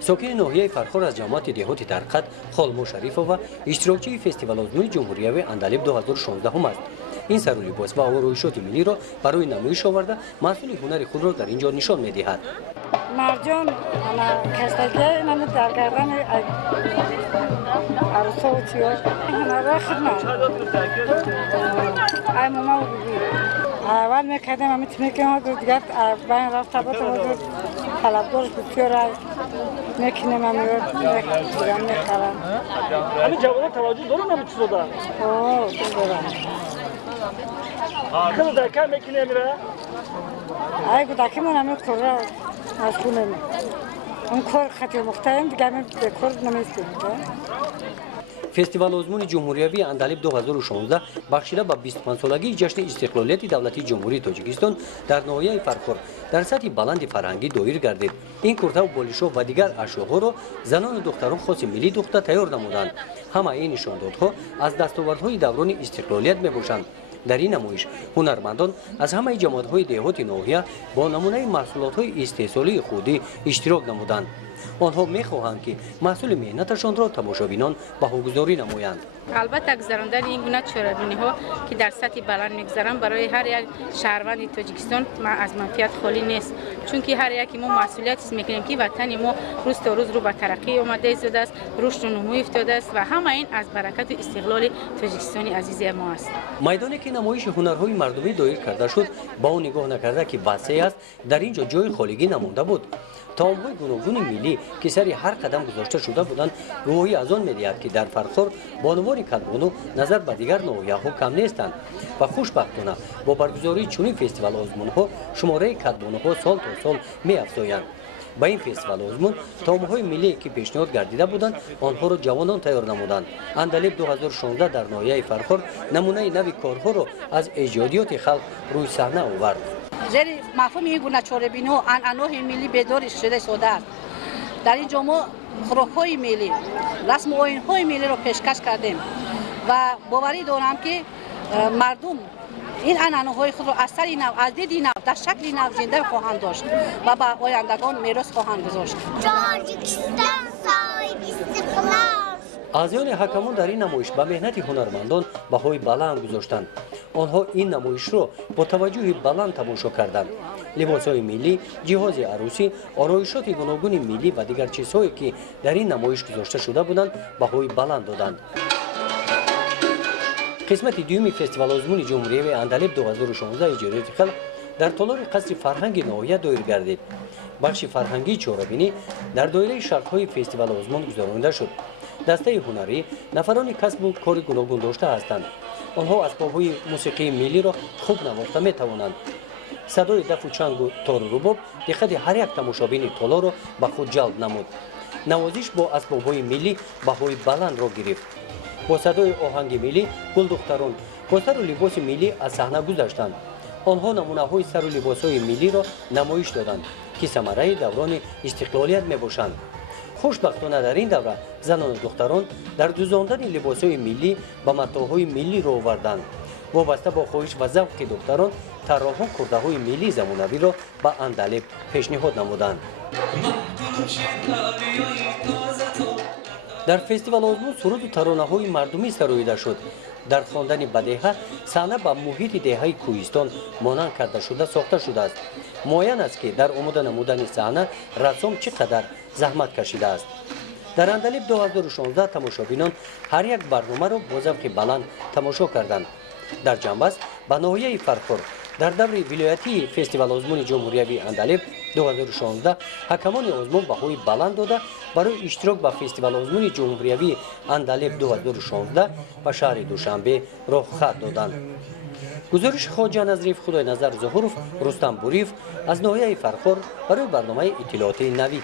ساکن ناحیه فرخار از جماعت دهاتی درقد خالمو شریفова اشتراکچی فستیوال آزمون جمهوریوی اندلیب 2016 هم است. این سر و لباس و آرایشات ملی را برای نمایش آورده محصول هنر خود را در اینجا نشان می‌دهد. مرجان کشتگی من در گردن عروسا و چیا هنر خدمت ای ماما و بیبی اول میکردم امیت میکنم دیگر بین رفت بود طلبدارش بسیار رای میکنم امیت میکنم همین جوانان توجه دارن همین چیزا دارن دارم خیلی دکه میکنه میره ای گودکی من همین کار مسئول اون کار خطی مختلف دیگه همین به کار نمیستیم فستیوال آزمون جمهوریوی اندلیب 2016 بخشیده به 25 سالگی جشن استقلالیت دولتی جمهوری تاجیکستان در ناحیه فرخار در سطح بلند فرهنگی دایر گردید. این کرته و بالشو و دیگر اشیاء را زنان و دختران خاص ملی دختر تیار نمودند. همه این نشاندادها از دستاوردهای دوران استقلالیت میباشند. در این نمایش هنرمندان از همه جماعت‌های دهاتی ناحیه با نمونه محصولات‌های استحصالی خودی اشتراک نمودند. آنها می‌خواهند که محصول مهنتشان را تماشابینان بهاگذاری نمایند. البته گذراندن این گونه چهاربینی‌ها که در سطح بلند می‌گذرند برای هر یک شهروند تاجیکستان از منفعت خالی نیست، چون که هر یکی ما مسئولیت است می‌کنیم که وطن ما روز تا روز رو به ترقی آمده ایستاده است، رشد و نمو افتاده است و همه این از برکت و استقلال تاجیکستان عزیز ما است. میدانی که نمایش هنرهای مردمی دایر کرده شد با اون نگاه نکرده که وسیع است در اینجا جای خالیگی نمانده بود. طعم‌های گوناگون ملی که سر هر قدم گذاشته شده بودند گواهی از آن می‌دهد که در فرخار بانوان کدبانو نظر به دیگر ناحیه‌ها کم نیستند و خوشبختانه با برگزاری چنین فستیوال آزمون‌ها شماره کدبانوها سال تا سال می‌افزایند. با این فستیوال آزمون طعم‌های ملی که پیشنهاد گردیده بودند آنها را جوانان تیار نمودند. اندلیب 2016 در ناحیه فرخار نمونه نوی کارها را از ایجادیات خلق روی صحنه آورد. زیر مفهوم این گونه چهاربینی و عنعنه‌های ملی بیدار شده شده است. در اینجا ما خوراک‌های ملی، رسم و آیین‌های ملی را پیشکش کردیم و باوری دارم که مردم این عنعنه‌های خود را از سر نو، از دید نو، در شکل نو زنده خواهند داشت و به آیندگان میراث خواهند گذاشت. اعضایان حکمان در این نمایش به مهنت هنرمندان بهای بلند گذاشتند. آنها این نمایش را با توجه بلند تماشا کردند. لباس‌های ملی، جهاز عروسی، آرایشات گوناگون ملی و دیگر چیزهایی که در این نمایش گذاشته شده بودند بهای بلند دادند. قسمت دوم فستیوال آزمون جمهوریوی اندلیب 2016 اجرایات خلق در تالار قصر فرهنگ ناحیه دایر گردید. بخش فرهنگی چهاربینی در دایره شرط‌های فستیوال آزمون گذرانده شد. دسته هنری نفران کسب و کار گوناگون داشته هستند. آنها اسباب‌های موسیقی ملی را خوب نواخته می‌توانند. صدای دف و چنگ و تار و رباب دقت هر یک تماشابین تالار را به خود جلب نمود. نوازش با اسباب‌های ملی بهای بلند را گرفت. با صدای آهنگ ملی گل دختران با سر و لباس ملی از صحنه گذشتند. آنها نمونه‌های سر و لباس‌های ملی را نمایش دادند که ثمره دوران استقلالیت می‌باشند. خوشبختانه در این دوره زنان و دختران در دوزاندن لباس‌های ملی به متاع‌های ملی را آوردند. وابسته با خواهش و ذوق دختران طراحان کرده‌های ملی زمانوی را به اندلیب پیشنهاد نمودند. در فستیوال آزمون سرود و ترانه‌های مردمی سراییده شد. در خواندن بدیهه صحنه به محیط دهه کوهستان مانند کرده شده ساخته شده است. معین است که در آماده نمودن صحنه رسام چقدر زحمت کشیده است. در اندلیب 2016 تماشابینان هر یک برنامه را با ذوق بلند تماشا کردند. در جنبست به ناحیه فرخار در دور ولایتی فستیوال آزمون جمهوریوی اندلیب 2016 حکمان آزمون بهای بلند داده برای اشتراک به فستیوال آزمون جمهوریوی اندلیب 2016 به شهر دوشنبه راه خط دادند. گزارش خواجه نظریف خدای نظر ظهورов رستم بوریف از ناحیه فرخار برای برنامه اطلاعات نوید.